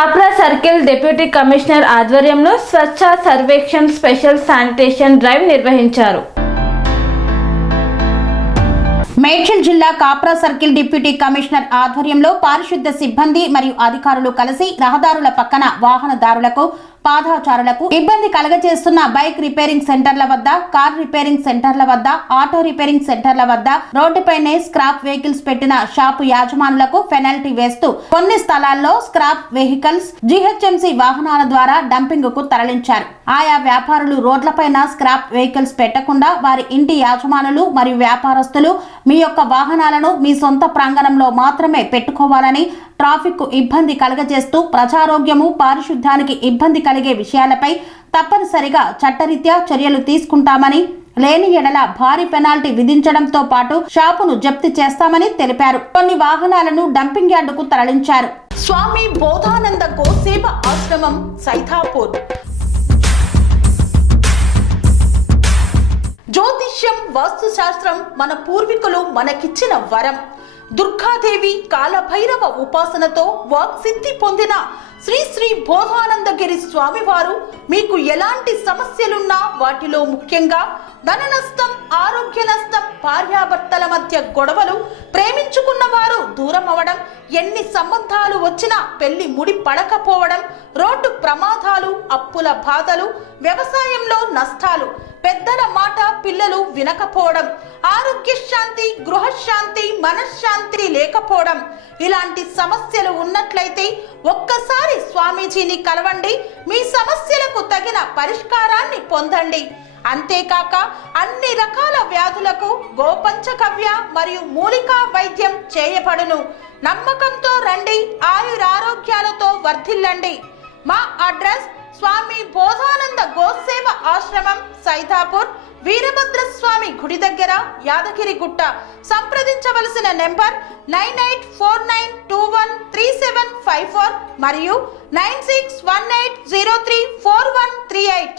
Kapra circle deputy commissioner ఆధ్వర్యంలో స్వచ్ఛ Sarvekshan special sanitation drive నిర్వహించారు. మేడ్చల్ జిల్లా కాప్రా సర్కిల్ డిప్యూటీ కమిషనర్ ఆధ్వర్యంలో పారిశుద్ధ సిబ్బంది మరియు అధికారులు కలిసి రహదారుల పక్కన వాహనదారులకు పాదచారులకు ఇబ్బంది కలగజేస్తున్న బైక్ రిపేరింగ్ సెంటర్ల వద్ద, కార్ రిపేరింగ్ సెంటర్ల వద్ద, ఆటో రిపేరింగ్ సెంటర్ల వద్ద, రోడ్డుపైనే స్క్రాప్ వెహికల్స్ పెట్టిన షాపు యాజమానులకు పెనాల్టీ వేస్తూ కొన్ని స్థలాల్లో స్క్రాప్ వెహికల్స్ జీహెచ్ఎంసీ వాహనాల ద్వారా డంపింగ్ కు తరలించారు. ఆయా వ్యాపారులు రోడ్లపైన స్క్రాప్ వెహికల్స్ పెట్టకుండా వారి ఇంటి యాజమానులు మరియు వ్యాపారస్తులు మీ యొక్క వాహనాలను మీ సొంత ప్రాంగణంలో మాత్రమే పెట్టుకోవాలని, ట్రాఫిక్ ఇబ్బంది కలగజేస్తూ ప్రజారోగ్యము పారిశుద్ధ్యానికి ఇబ్బంది కలిగే విషయాలపై తప్పనిసరిగా చట్టరీత్యా చర్యలు తీసుకుంటామని, లేని ఎడల భారీ పెనాల్టీ విధించడంతో పాటు షాపును జప్తు చేస్తామని తెలిపారు. కొన్ని వాహనాలను డంపింగ్ యార్డుకు తరలించారు. స్వామి బోధానంద గోసేవ ఆశ్రమం సైథాపూర్. జ్యోతిష్యం, వాస్తుశాస్త్రం మన పూర్వీకులు మనకిచ్చిన వరం. దుర్గాదేవి, కాలభైరవ ఉపాసనతో వాక్సిద్ధి పొందిన శ్రీ శ్రీ బోధానందగిరి స్వామివారు మీకు ఎలాంటి సమస్యలున్నా, వాటిలో ముఖ్యంగా ధన నష్టం, ఆరోగ్య నష్టం, భార్యాభర్తల మధ్య గొడవలు, ప్రేమించుకున్న వారు దూరం అవడం, ఎన్ని సంబంధాలు వచ్చినా పెళ్లి ముడి పడకపోవడం, రోడ్డు ప్రమాదాలు, అప్పుల బాధలు, వ్యవసాయంలో నష్టాలు, పెద్దల మాట పిల్లలు వినకపోవడం, ఆరోగ్య శాంతి, గృహశాంతి, మనశ్శాంతి లేకపోవడం, ఇలాంటి సమస్యలు ఉన్నట్లయితే ఒక్కసారి స్వామీజీని కలవండి. మీ సమస్యలకు తగిన పరిష్కారాన్ని పొందండి. అంతేకాక అన్ని రకాల వ్యాధులకు గోపంచకవ్య మరియు మూలికా వైద్యం చేయబడును. నమ్మకంతో రండి, ఆయురారోగ్యాలతో వర్ధిల్లండి. మా అడ్రస్ స్వామి బోధానంద గోసేవ ఆశ్రమం సైథాపూర్, వీరభద్రస్వామి గుడి దగ్గర, యాదగిరిగుట్ట. సంప్రదించవలసిన నెంబర్ 9849213754 మరియు 9618034138.